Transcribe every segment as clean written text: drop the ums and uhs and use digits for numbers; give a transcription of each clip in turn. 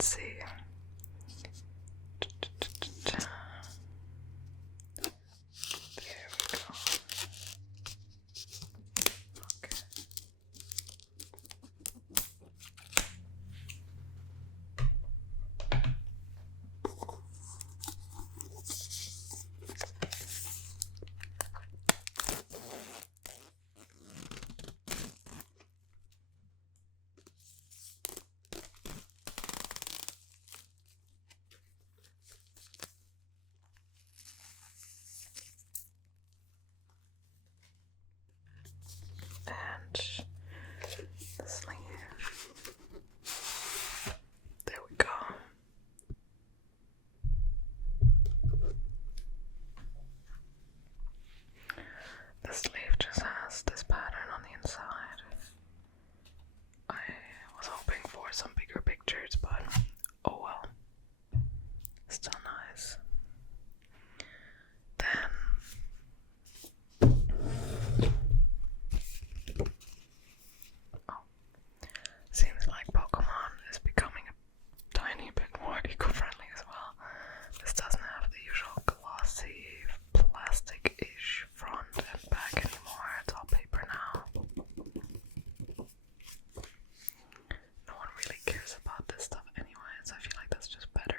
let's see. There we go. Okay. And the sleeve. There we go. The sleeve just has this pattern on the inside. I was hoping for some bigger pictures, but oh well. Still nice. Then seems like Pokemon is becoming a tiny bit more eco-friendly as well. This doesn't have the usual glossy, plastic-ish front and back anymore. It's all paper now. No one really cares about this stuff anyways. I feel like that's just better.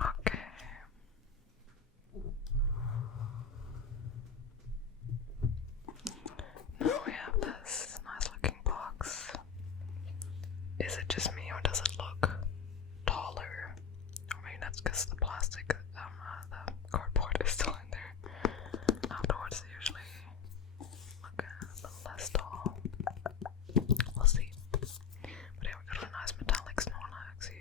Okay. Now we have this nice looking box. Is it just me or does it look taller? Or maybe that's because the plastic, the cardboard is still in there. Outdoors they usually look a little less tall. We'll see. But yeah, we got a nice metallic Snorlax here.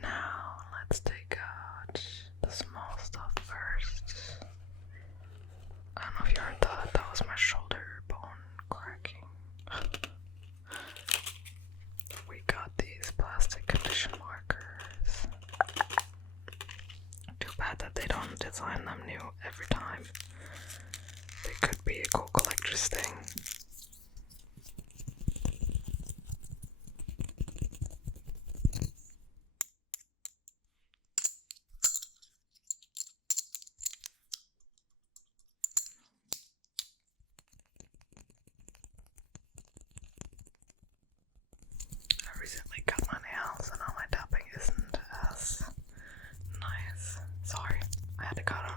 Now let's take out the small stuff first. I don't know if you heard that. That was my shoulder bone cracking. We got these plastic condition markers. Too bad that they don't design them new every time. They could be a cool collector's thing. I recently cut my nails and all my tapping isn't as nice. Sorry, I had to cut them.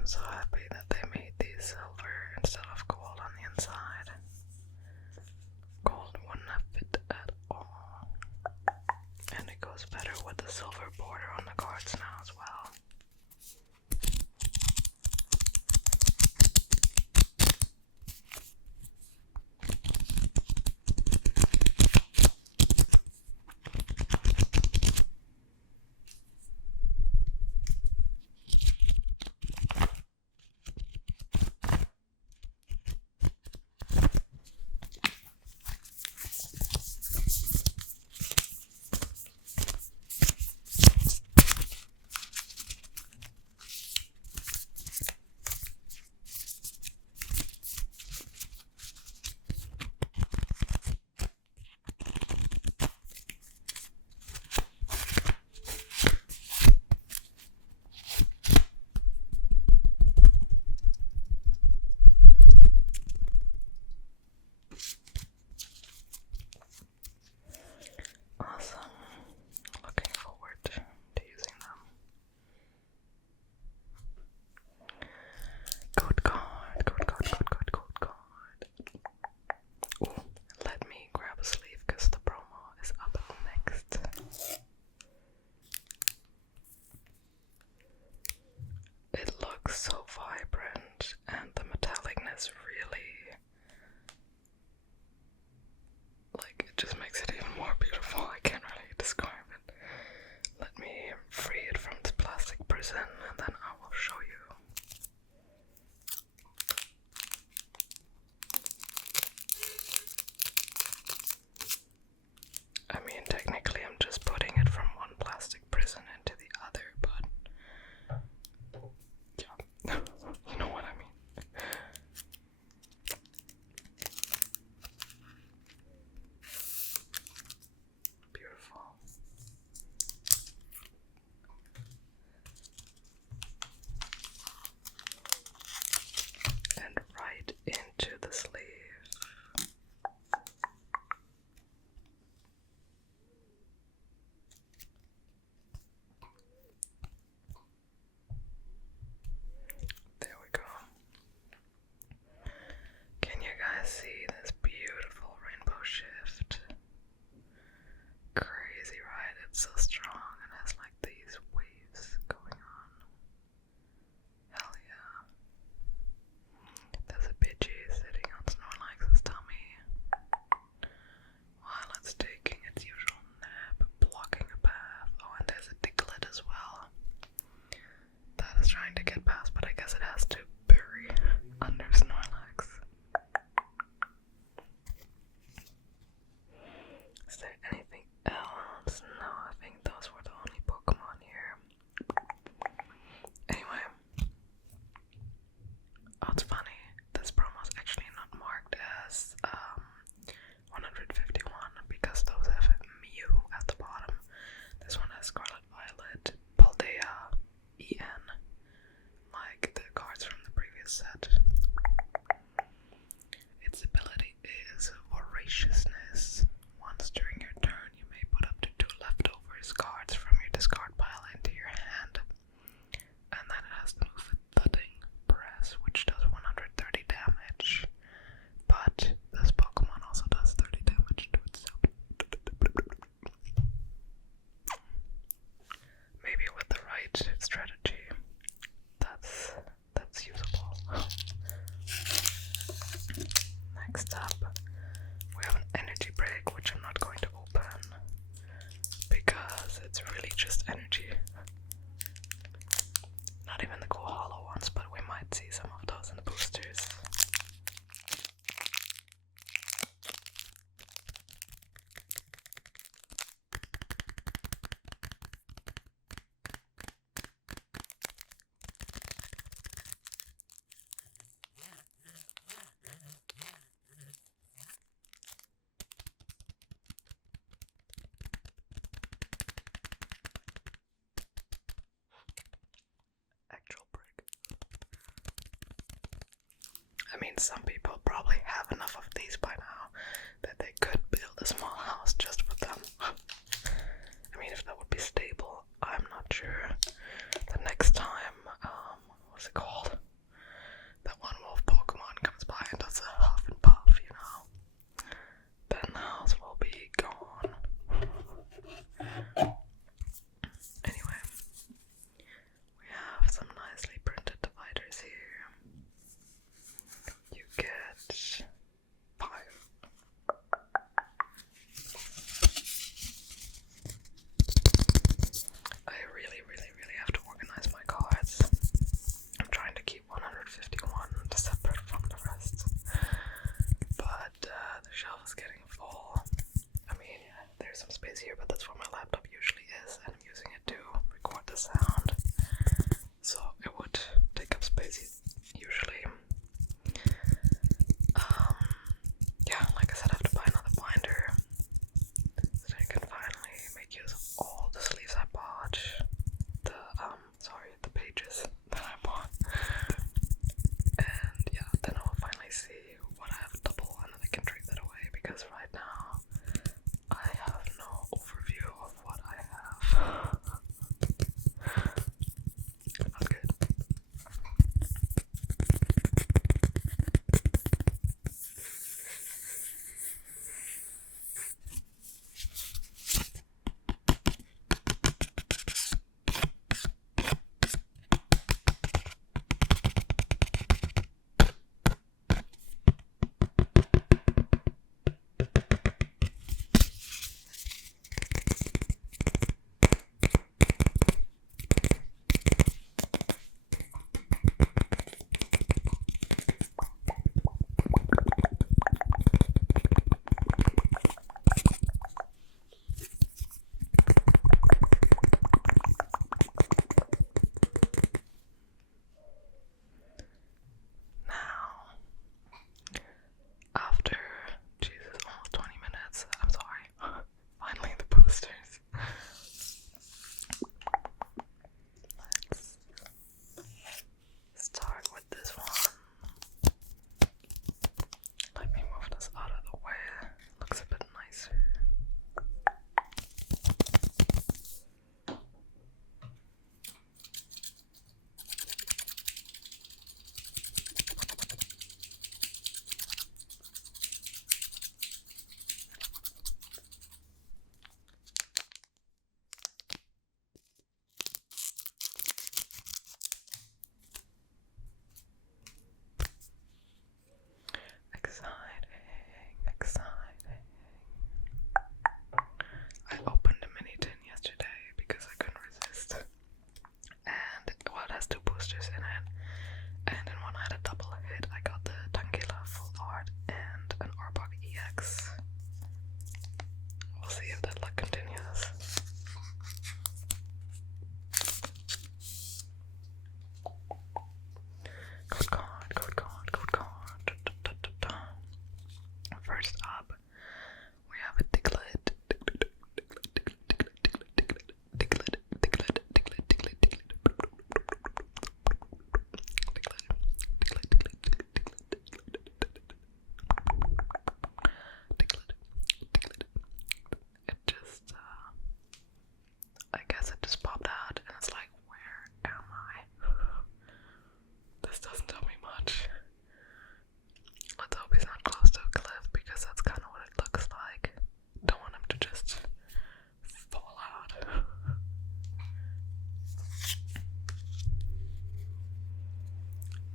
I'm so happy that they made these silver instead of gold on the inside. Gold wouldn't have fit at all. And it goes better with the silver border on the cards now as well. Awesome. Looking forward to using them. Code card, code card, code card, code card. Ooh, let me grab a sleeve because the promo is up next. It looks so vibrant and the metallicness really, like, it just makes it even more beautiful. I can't really describe it. Let me free it from this plastic prison and then I will show you. I mean, technically I'm just putting it from one plastic prison into the other, but yeah, you know what I mean. Beautiful. And right into the sleeve. There we go. Can you guys see this beautiful rainbow shift? Crazy, right? It's so strong and has like these waves going on. Hell yeah. There's a Pidgey sitting on Snorlax's tummy while it's taking its usual nap, blocking a path. Oh, and there's a Diglett as well. That is trying to get past, but I guess it has to bury under Snorlax. Is there anything else? No, I think those were the only Pokemon here. Anyway. Oh, it's funny. This promo is actually not marked as 151 because those have Mew at the bottom. This one has Scarlet Violet, Paldea, EN, like the cards from the previous set. Its ability is Voraciousness. Once during your turn, you may put up to 2 leftovers cards from your discard pile into your hand. And then it has the move Thudding Press, which does 130 damage. But this Pokemon also does 30 damage to itself. Maybe with the right strategy, that's usable. Next up, we have an energy break, which I'm not going to open because it's really just energy. Not even the cool hollow ones, but we might see some of those in the boosters. Actual brick. I mean, some people probably have enough of these by now that they could build a small house just for them. I mean, if that would be stable, I'm not sure. The next time, what's it called? boosters in it, and in one I had a double hit. I got the Tangela full art and an Arbok EX. We'll see if that luck continues. Code card, code card, code card. First up, we have a Diglett. It just, I guess it just popped out, and it's like, where am I? This doesn't tell me much. Let's hope he's not close to a cliff, because that's kind of what it looks like. Don't want him to just fall out.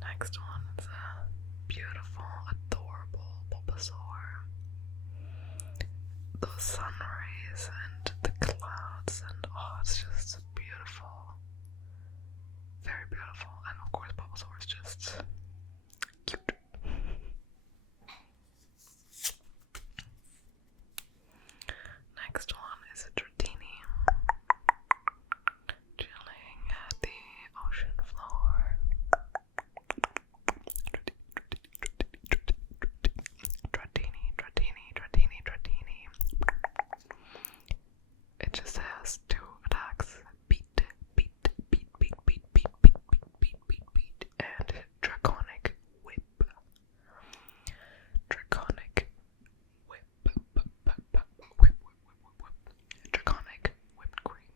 Next one is a beautiful, adorable Bulbasaur. Those sun rays and the clouds, and oh, it's just beautiful. Very beautiful. And of course, Bulbasaur is just cute. Next one is a Dratini, chilling at the ocean floor. Dratini. It just has 2 attacks: beat, and Draconic Whip. Draconic Whip. Draconic Whipped Cream.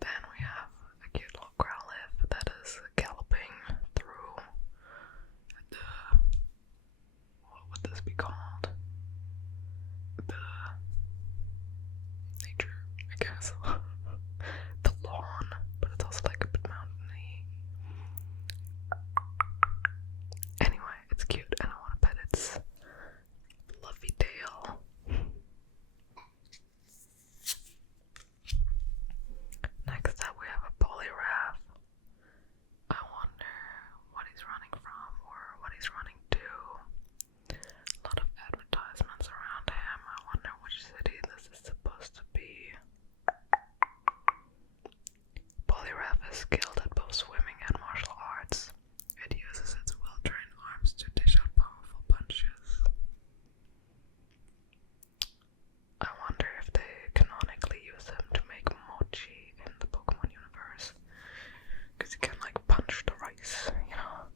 Then we have a cute little Growlithe that is galloping through the, what would this be called? The nature, I guess. The lawn, but it's also like a bit mountainy. Anyway, it's cute and I want to pet its fluffy tail. Next up we have a Poliwrath. I wonder what he's running from or what he's running to. A lot of advertisements around him. I wonder which city this is supposed to be. Poliwrath is skilled at both swimming and martial arts. It uses its well-trained arms to dish out powerful punches. I wonder if they canonically use him to make mochi in the Pokemon universe. Because you can like punch the rice, you know?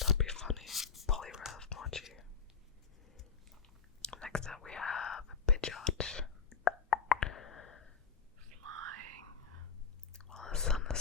That'd be funny. Poliwrath mochi. Next up we have a Pidgeot. Flying while the sun is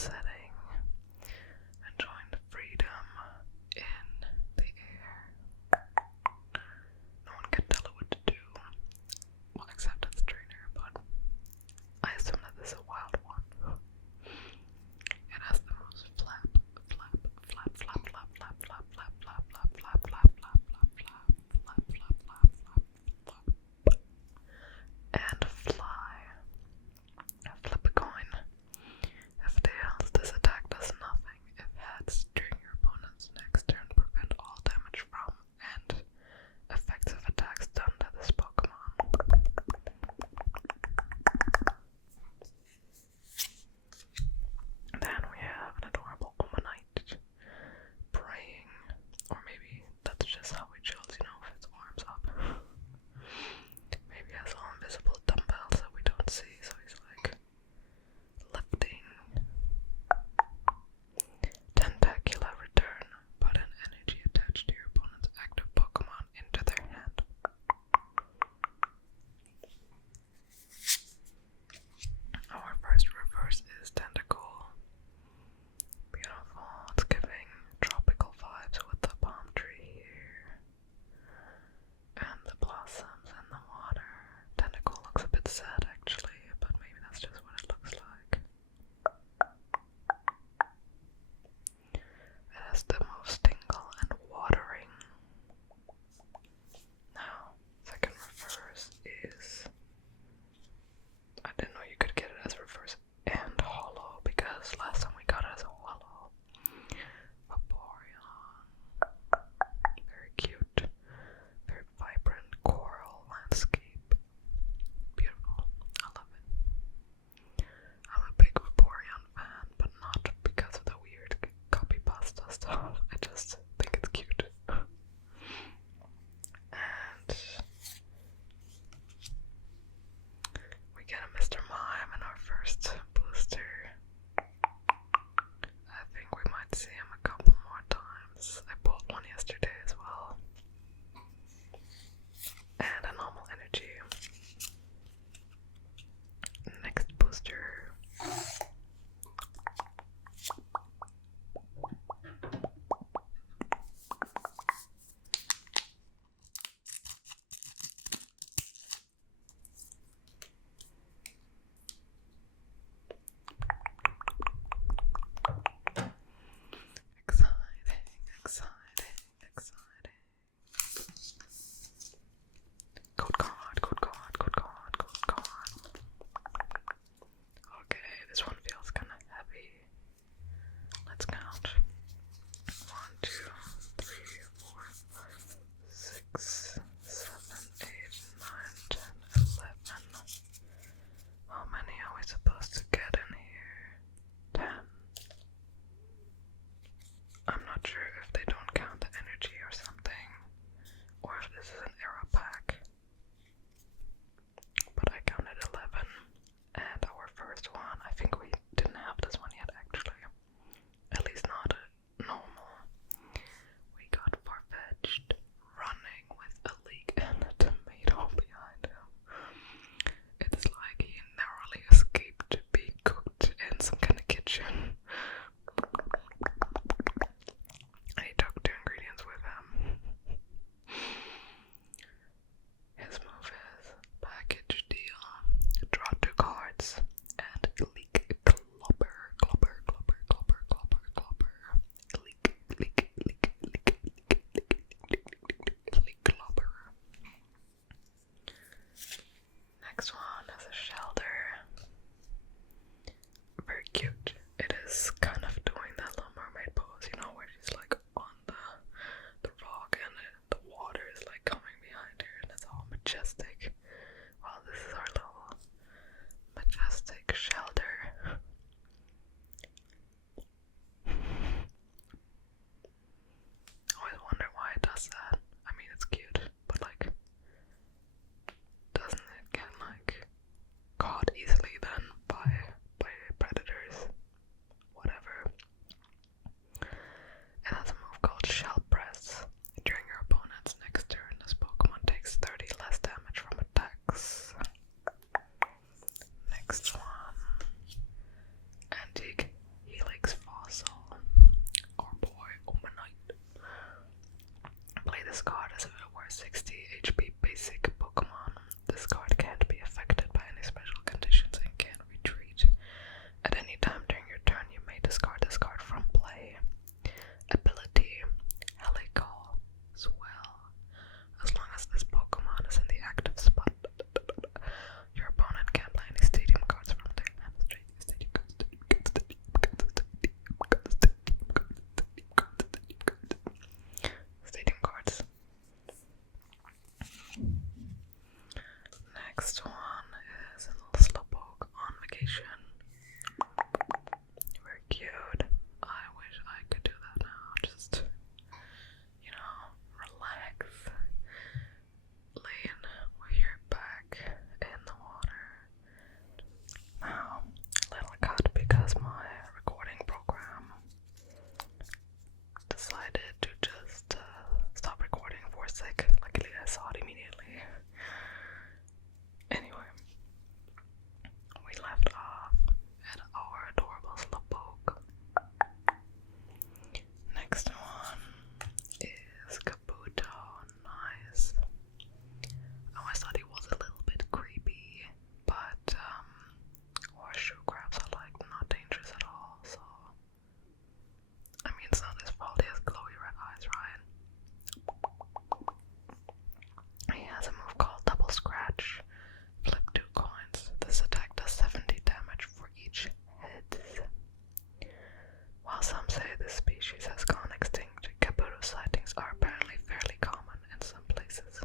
Exciting, exciting. Code card, code card, code card, code card. Okay, this one feels kind of heavy. Let's count. 1, 2, 3, 4, 5, 6, 7, 8, 9, 10, 11. How many are we supposed to get in here? 10. I'm not sure if they don't count the energy or something, or if this is an era pack. But I counted 11. And our first one, I think we didn't have this one yet actually. At least not normal. We got Farfetched running with a leek and a tomato behind him. It's like he narrowly escaped being cooked in some kind of kitchen. And he took 2 ingredients with him. His move is package deal, draw 2 cards, and leak clobber, clobber, clobber, clobber, clobber, clobber. Leak clobber. Next one is a shelter. Very cute. It is kind of doing that Little Mermaid pose, you know, where she's like on the rock and the water is like coming behind her and it's all majestic. Well, this is our little majestic shelter. Always wonder why it does that. I mean, it's cute, but like, doesn't it get like caught easily then by predators? Whatever. It has a move called Shell Press. During your opponent's next turn, this Pokemon takes 30 less damage from attacks. Next one. Antique Helix Fossil. Our boy Omanite. Play this card as if it were 60 HP basic Pokemon. This card can't be affected by any special conditions and can retreat. At any time during your turn, you may discard this card from play. Ability Helical Swell. As long as this Pokemon is in the active spot, your opponent can't play any stadium cards from their hand. Stadium cards. Stadium cards. Next one is a little Slowpoke on vacation. Very cute. I wish I could do that now. Just, you know, relax. Laying with your back in the water. Now, little cut because my recording program decided to just stop recording for a sec. Luckily I saw it immediately. Anyway, we left off at our adorable Slowpoke. Next one is Kabuto. Nice. I always thought he was a little bit creepy, but horseshoe crabs are like not dangerous at all, so I mean it's not his fault he has glowy red eyes, right? He has a move called Double Scratch. Flip 2 coins. This attack does 70 damage for each head. While some say this species has gone extinct, Kabuto sightings are apparently fairly common in some places.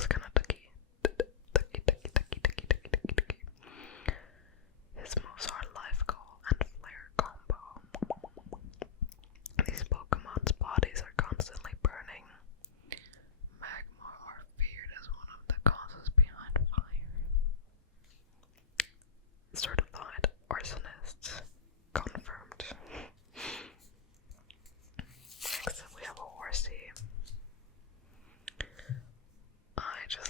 looks kind of ducky. Ducky. His moves are Life Goal and Flare Combo. These Pokemon's bodies are constantly burning. Magma are feared as one of the causes behind fire. Certified arsonists. Confirmed. Next up we have a Horsey. I just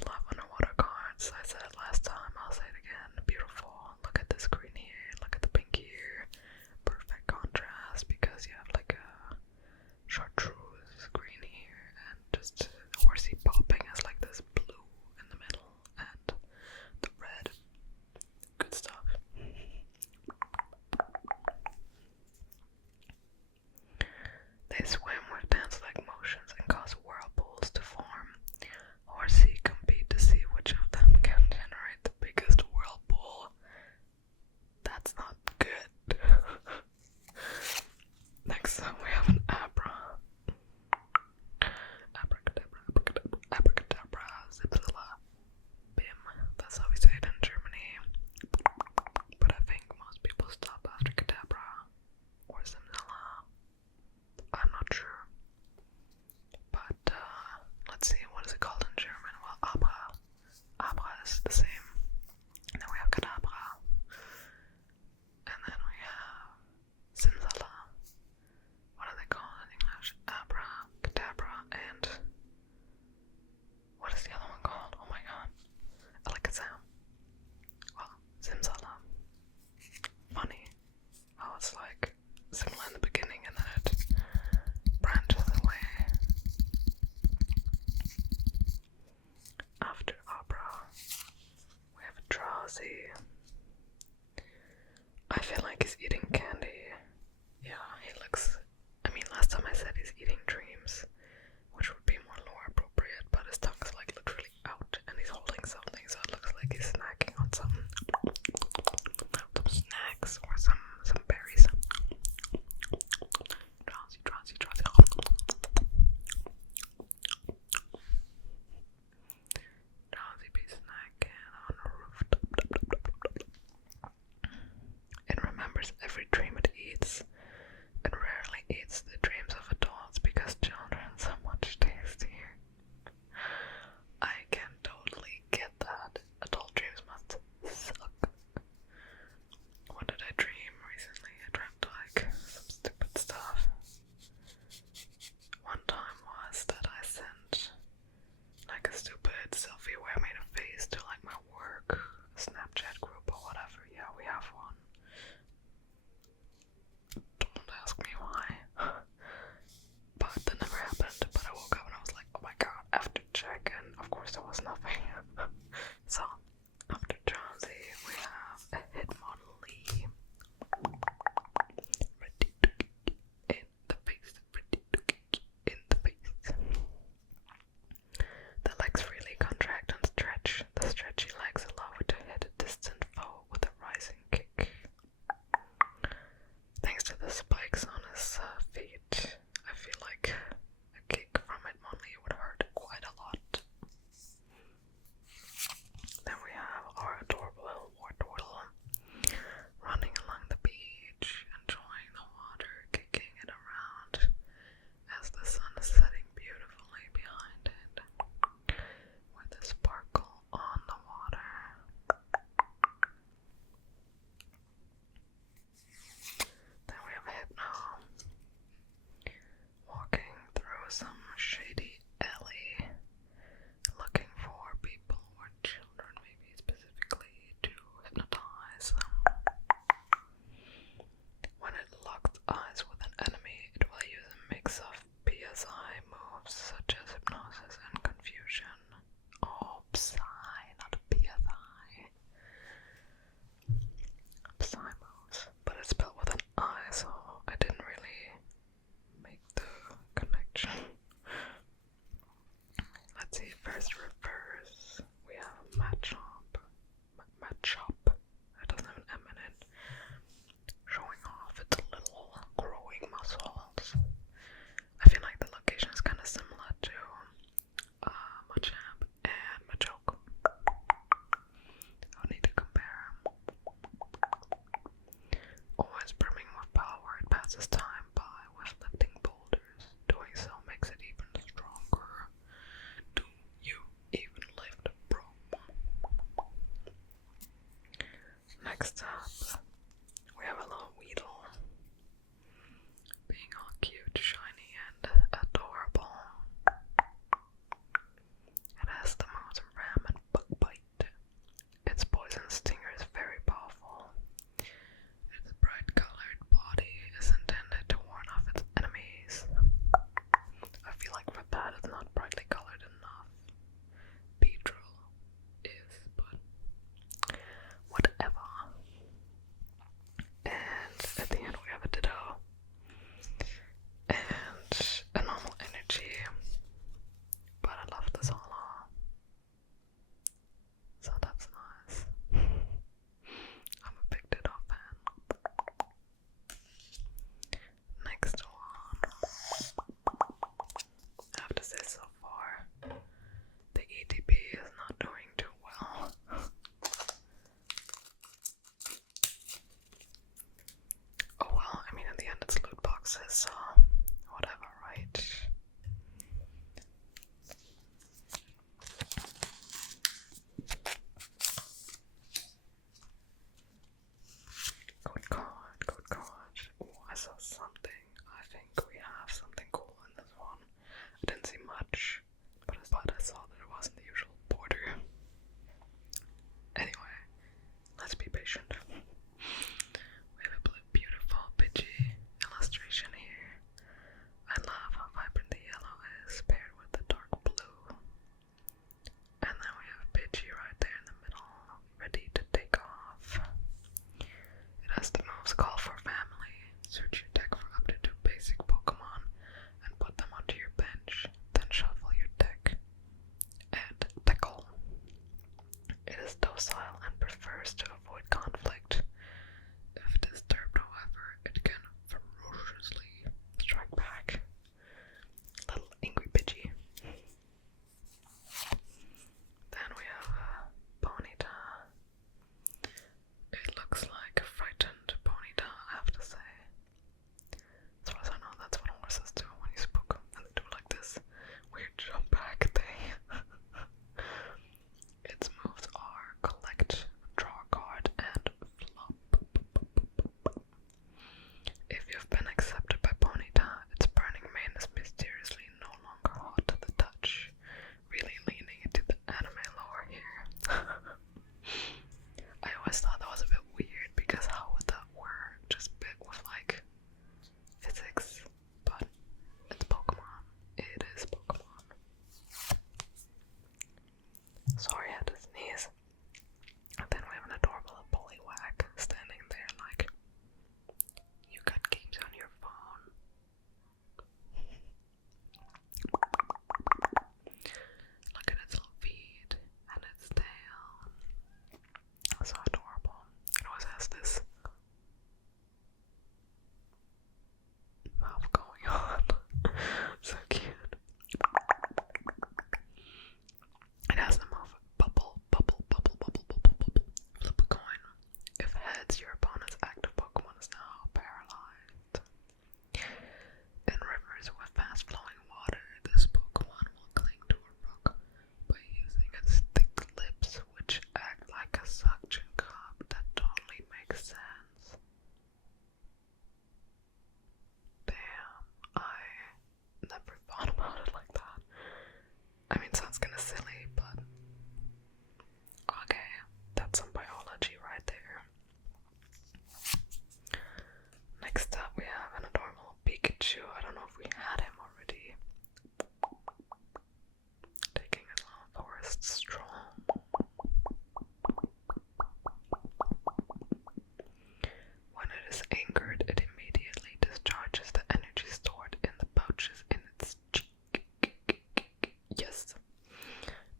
Yes.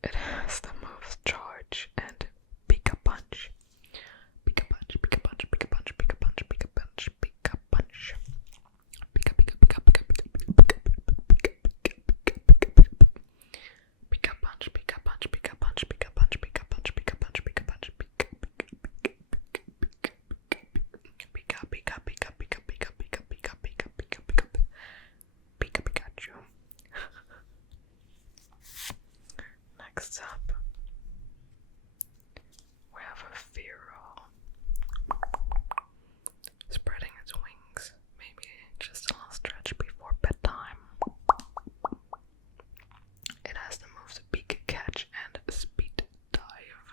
It has the moves Charge and Pika Punch. Pika Punch, Pika Punch, Pika Punch, Pika Punch, Pika Punch, Pika Punch. Pika Pika Pika Pika Pika Pika Pika Pika Pika Pika Punch, Pika Punch, Pika Punch, Pika Punch, Pika Punch, Pika Punch, Pika Punch, Pika Pika Pika Pika Pika Pika Pika Pika Pika Pika Pika Pika Pikachu. Next up, we have a Fearow. Spreading its wings, maybe just a little stretch before bedtime. It has the moves Peek Catch and Speed Dive.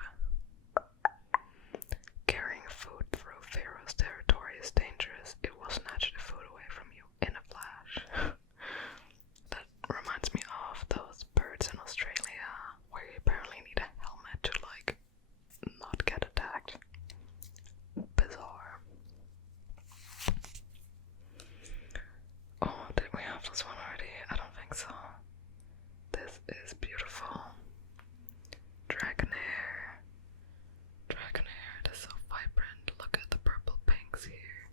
Carrying food through Fearow's territory is dangerous. It will snatch the food away from you in a flash. That reminds me of those birds in Australia where you apparently need a helmet to like not get attacked. Bizarre. Oh, did we have this one already? I don't think so. This is beautiful. Dragonair. Dragonair, it is so vibrant. Look at the purple pinks here.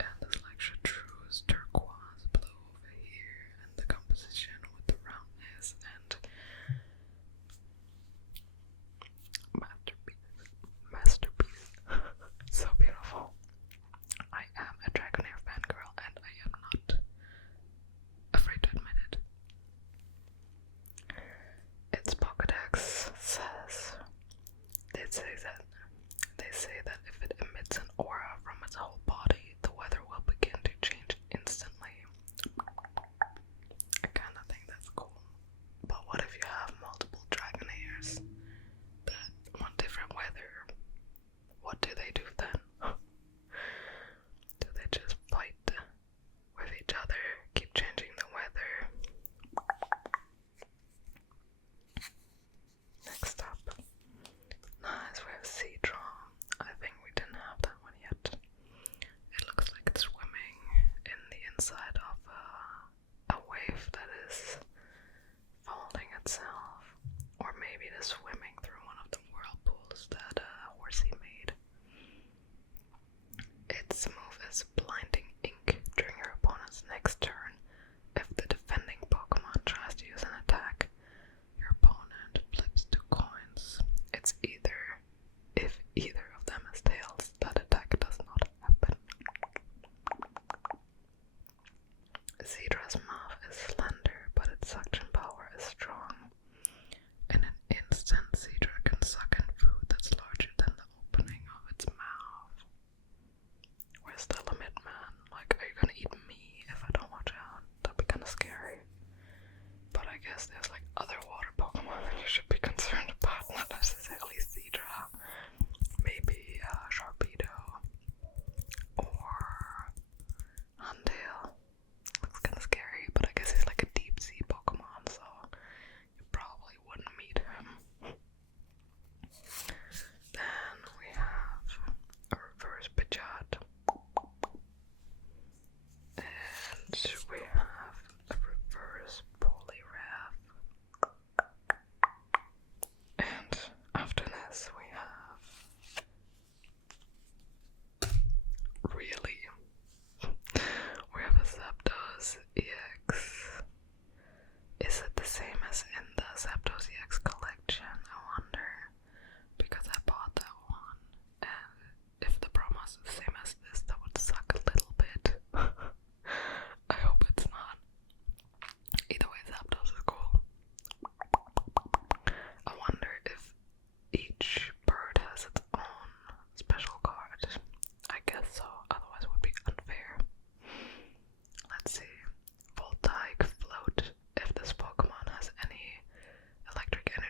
And this like chartreuse turquoise blue over here. And the composition with the roundness and masterpiece. So beautiful. I am a Dragonair fangirl and I am not afraid to admit it. Its Pokédex says they say that if it emits an aura from its whole body, the weather will begin to change instantly. I kinda think that's cool. But what if you have multiple Dragonairs that want different weather? What do they do then? Do they just fight with each other, keep changing the weather? Next up, nice, we have Seadron. I think we didn't have that one yet. It looks like it's swimming in the inside of a wave that is folding itself, or maybe it is swimming through one of the whirlpools that Horsey made. Its move is Blinding Ink during your opponent's next turn. If the defending Pokemon tries to use an attack, your opponent flips 2 coins. It's if either of them has tails, that attack does not happen. Zedra's mouth is slender, but its suction power is strong. In an instant, Zedra can suck in food that's larger than the opening of its mouth. Where's the limit, man? Like, are you gonna eat me if I don't watch out? That'd be kinda scary. But I guess there's like other water Pokemon that you should be concerned about, not necessarily Zedra. Maybe Sharpedo or Huntail. Looks kinda scary, but I guess he's like a deep sea Pokemon, so you probably wouldn't meet him. Then we have a reverse Pidgeot. And we have a reverse Poliwrath. And after this we have we have a Zapdos EX. Is it the same as in the Zapdos EX collection? I wonder. Because I bought that one. And if the promo is the same as this, that would suck a little bit. I hope it's not. Either way, Zapdos is cool. I wonder if each bird has its own special card. I guess so, otherwise it would be unfair. Let's see. Voltaic Float. If this Pokemon has any electric energy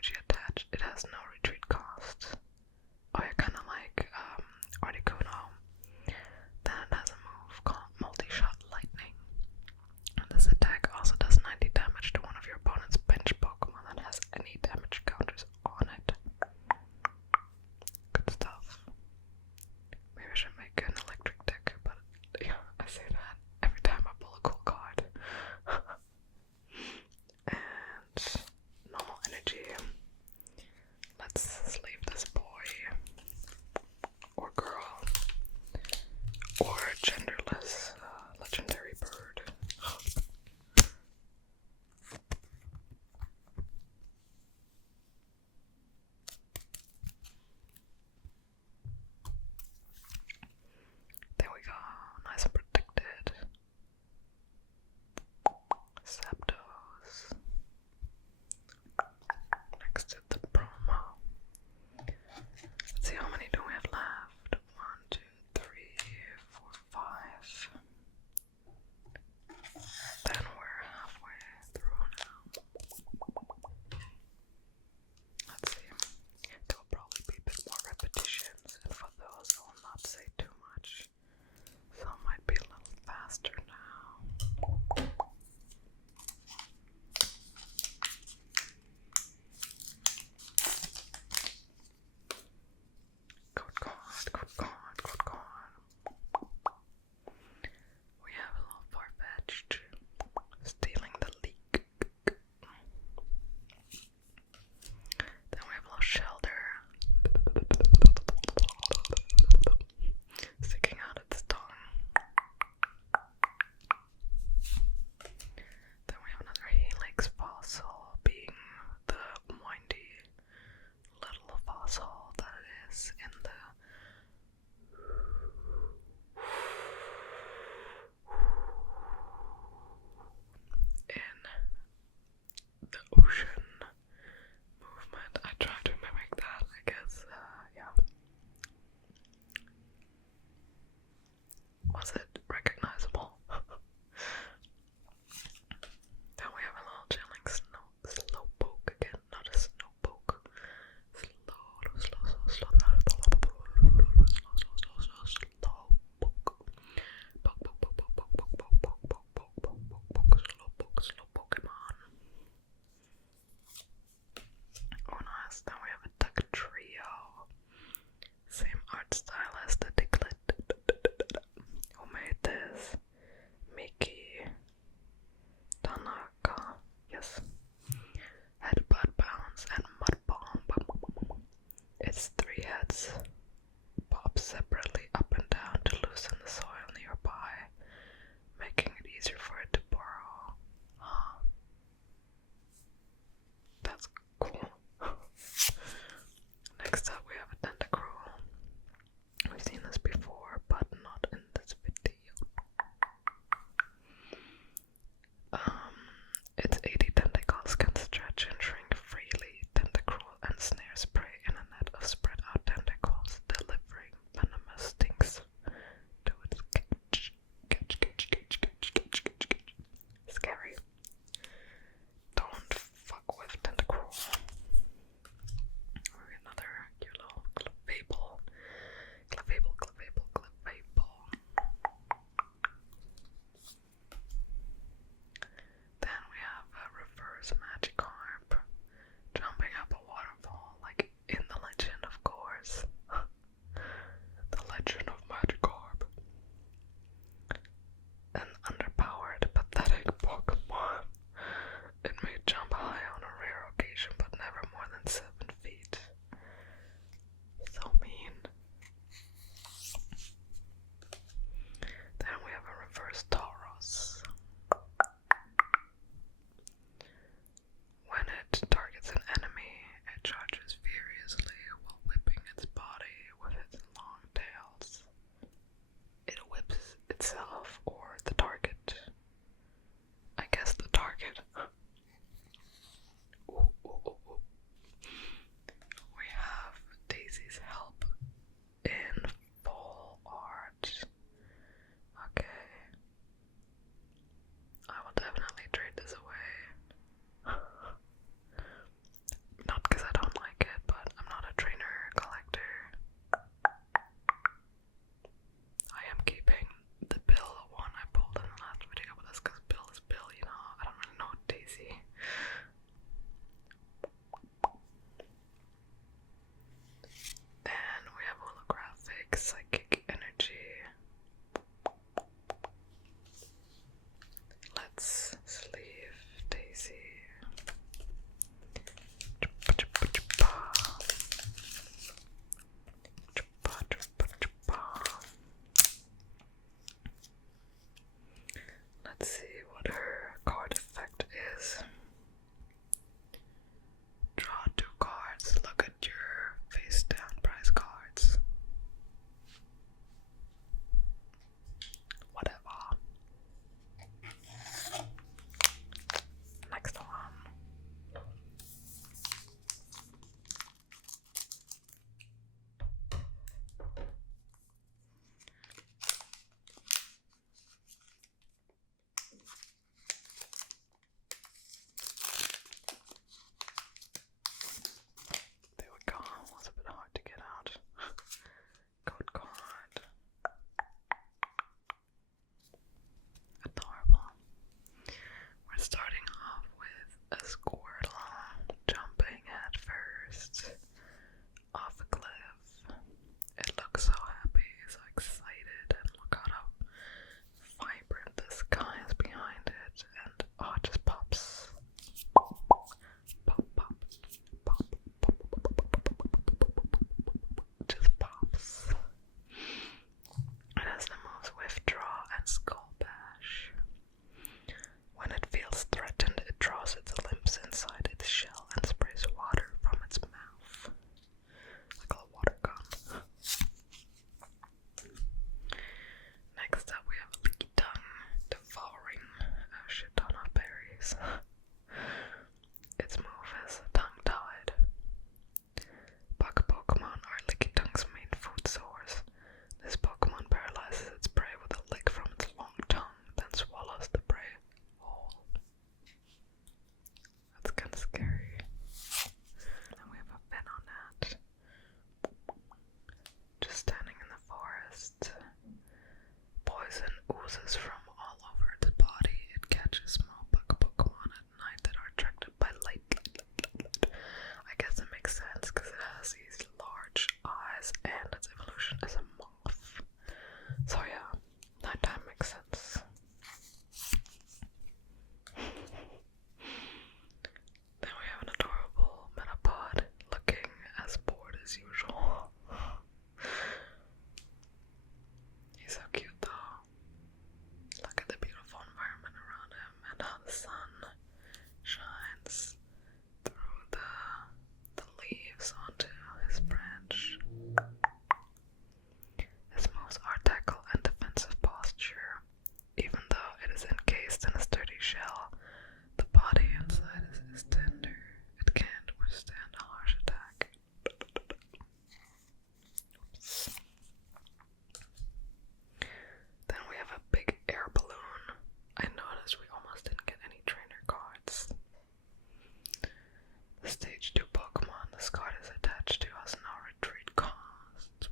Stage 2 Pokemon. This card is attached to has no retreat cost.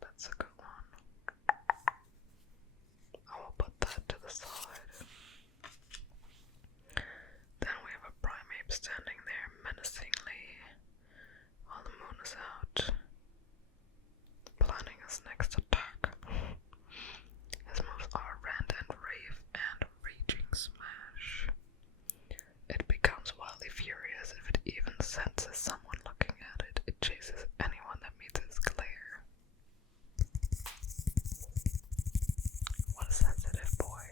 That's a good one. I will put that to the side. Then we have a Primeape standing there menacingly while the moon is out, planning his next attack. His moves are Rant and Rave and Raging Smash. It becomes wildly furious if it even senses someone looking at it. It chases anyone that meets its glare. What a sensitive boy.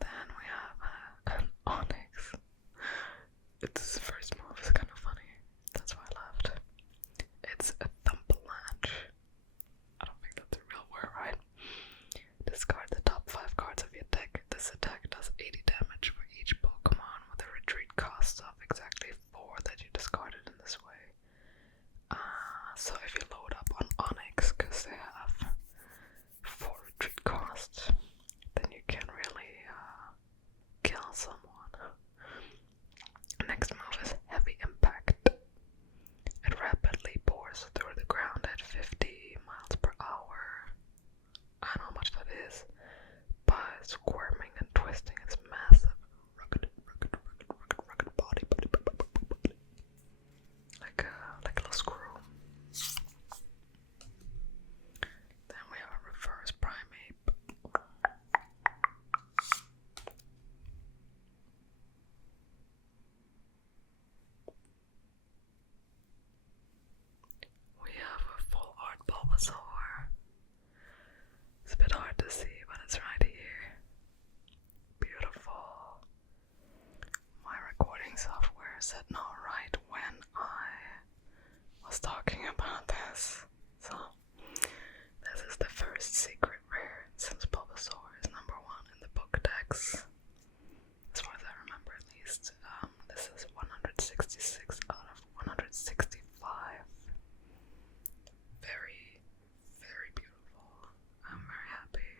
Then we have an Onyx. Its first move is kind of funny. That's why I laughed. It's a Thumpalanche. I don't think that's a real word, right? Discard the top 5 cards of your deck. This attack does 80 damage for each Pokemon with a retreat cost of exactly 4 that you discarded in this way. So if you load up on Onyx, because they have 4 retreat costs, then you can really kill someone. Next move is Heavy Impact. It rapidly pours through the ground at 50 miles per hour. I don't know how much that is, by squirming and twisting its massive, rugged body. Like a little screw. Then we have a Reverse Primeape. We have a full art Bulbasaur. It's a bit hard to see, but it's right here. Beautiful. My recording software said no right when I was talking about this. So, this is the first secret rare since Bulbasaur is number 1 in the Pokédex. As far as I remember, at least. This is 166 out of 165. Very, very beautiful. I'm very happy.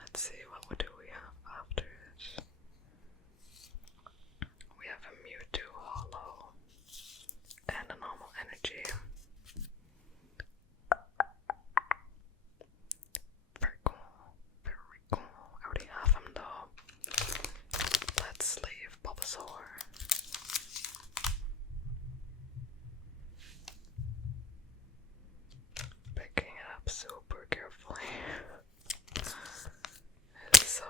Let's see, what do we have after it? We have a Mewtwo Hollow and a normal energy. Very cool. Very cool. I already have him though. Let's leave Bulbasaur. Picking it up super carefully. It's so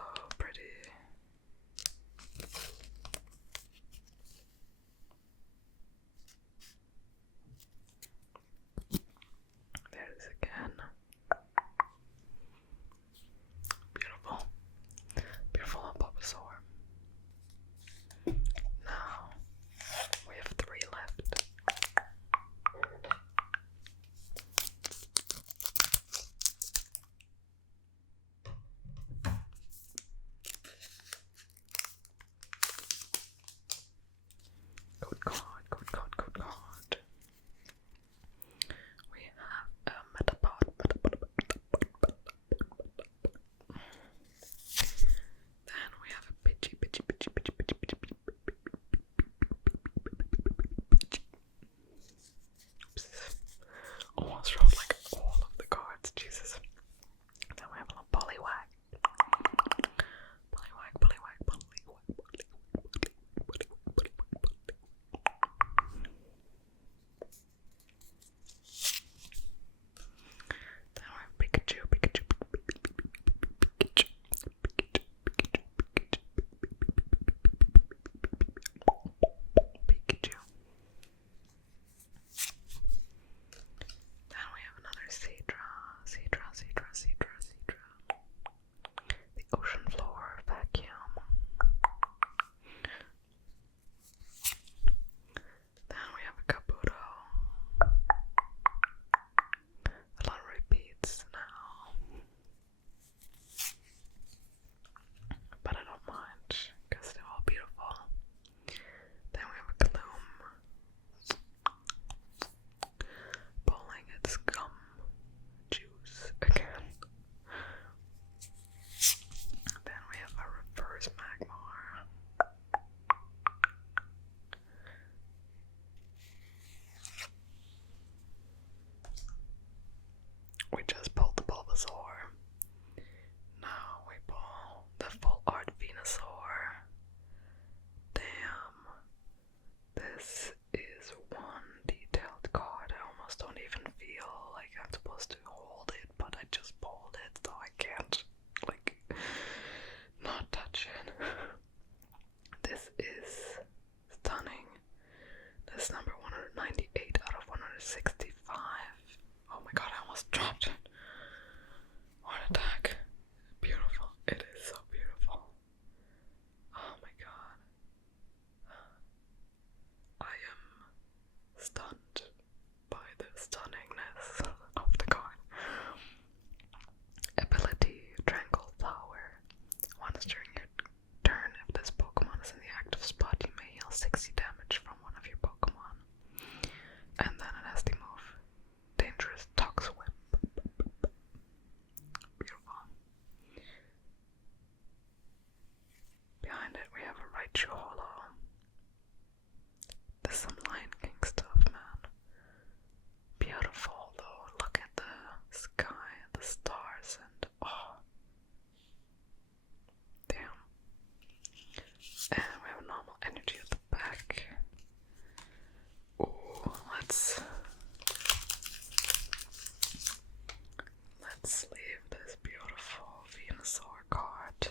Bulbasaur card.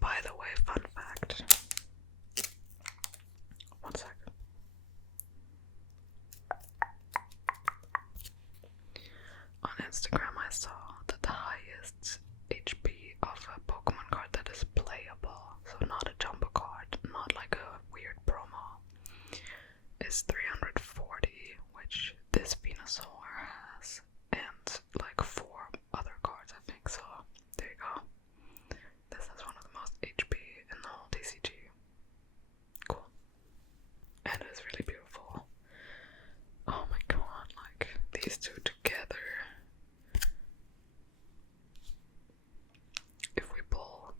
By the way, fun fact. One sec. On Instagram, I saw that the highest HP of a Pokemon card that is playable, so not a jumbo card, not like a weird promo, is 340, which this Venusaur has, and like 4 other cards, I think. So there you go. This has one of the most HP in the whole TCG. Cool. And it's really beautiful. Oh my god, like these two together. If we pull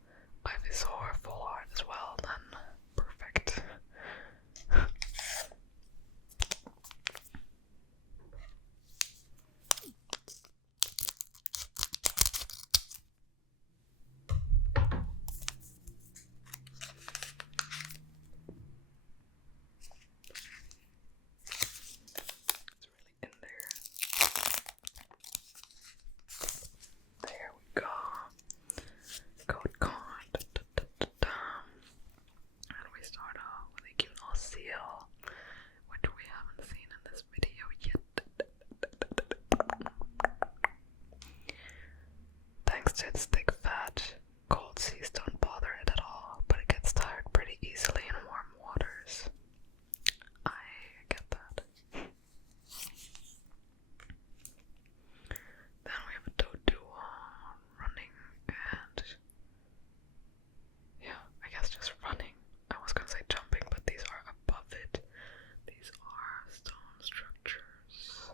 Ivysaur full art as well, then perfect. In there. There we go. Code card. And we start off with a cute little seal, which we haven't seen in this video yet. Thanks to its thick fat, cold seas don't bother it at all, but it gets tired pretty easily in warm waters. I get that. Then we have a Doduo running and yeah, I guess just running. I was gonna say jumping, but these are above it. These are stone structures.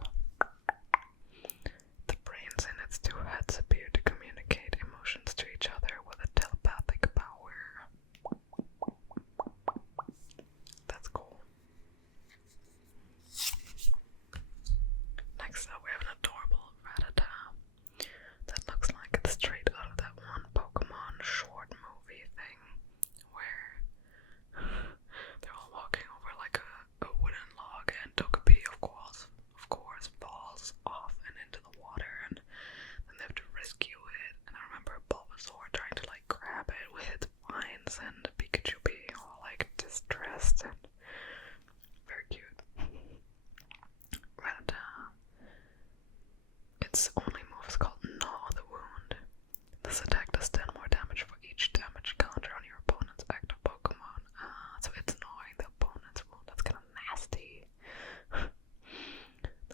The brains in its 2 heads appear to communicate emotions to each other with a telepathic power. That's cool. Next up, we have an adorable Rattata that looks like it's straight out of that one Pokemon short movie thing where they're all walking over like a wooden log, and Togepi of course falls off and into the water, and then they have to rescue it. And I remember Bulbasaur trying to like grab it with its vines, and Pikachu being all like distressed and very cute. Rattata. Its only move is called Gnaw the Wound. This attack does 10 more damage for each damage counter on your opponent's active Pokemon. So it's gnawing the opponent's wound. That's kind of nasty.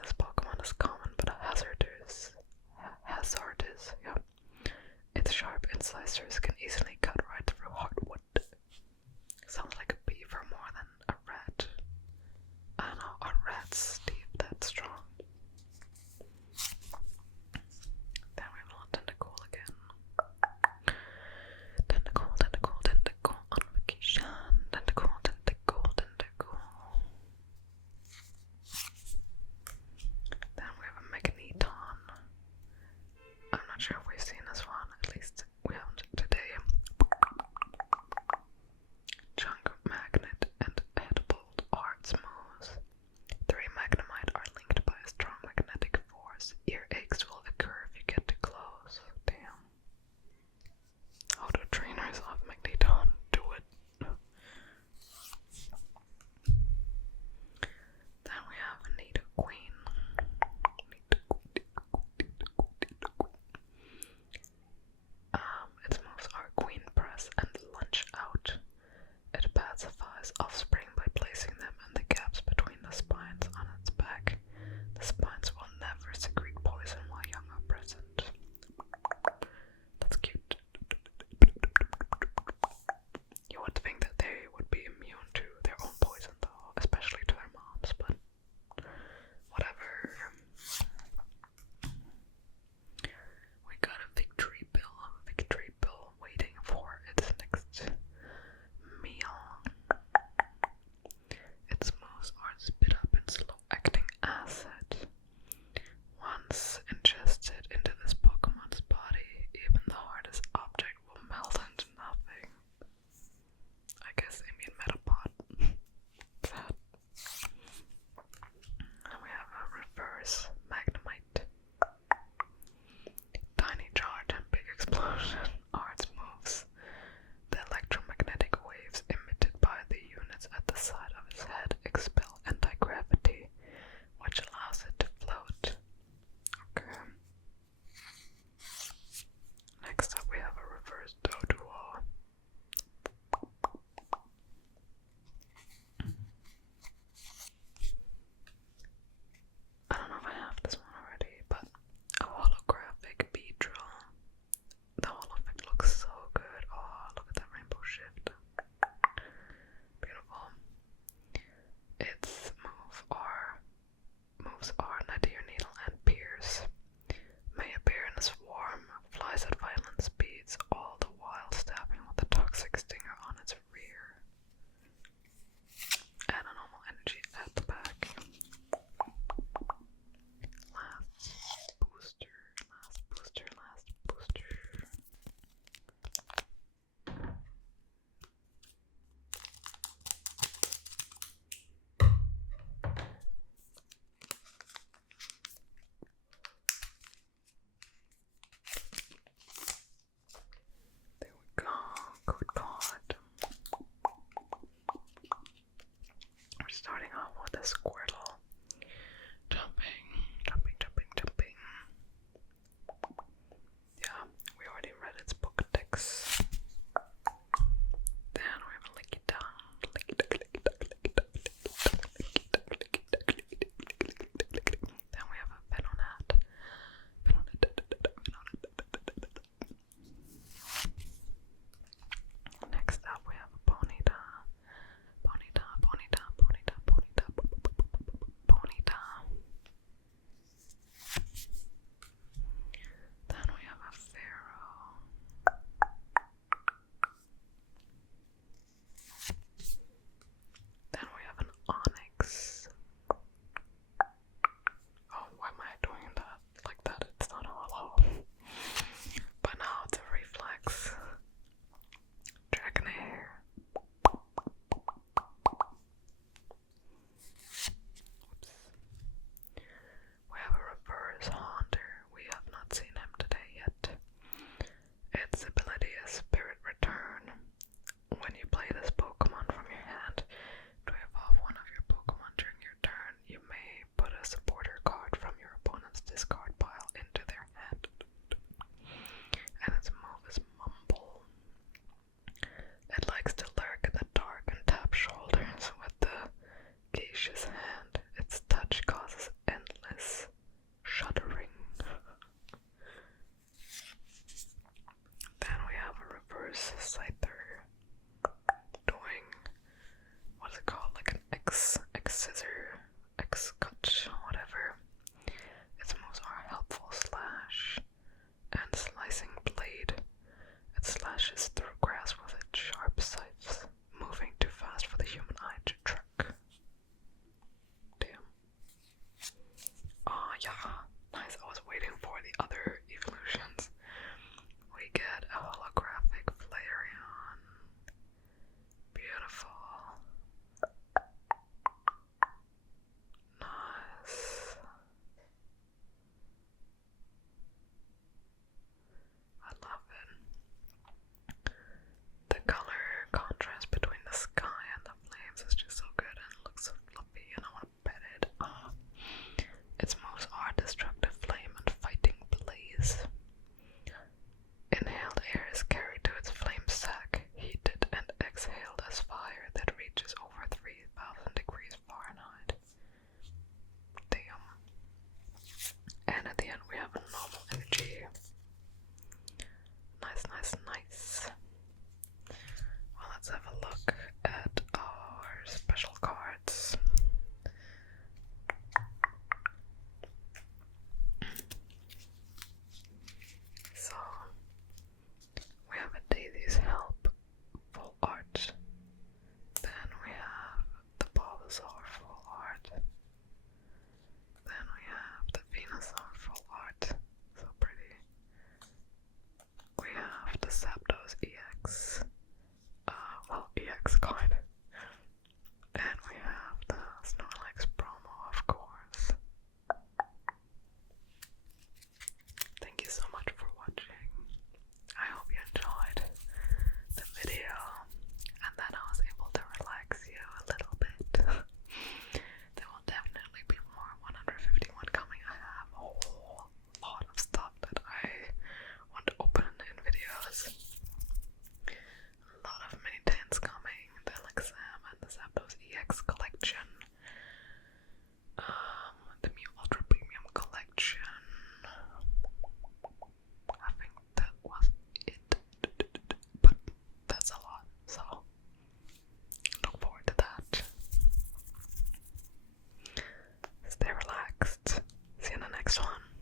This Pokemon is common but hazardous. Yeah. Its sharp incisors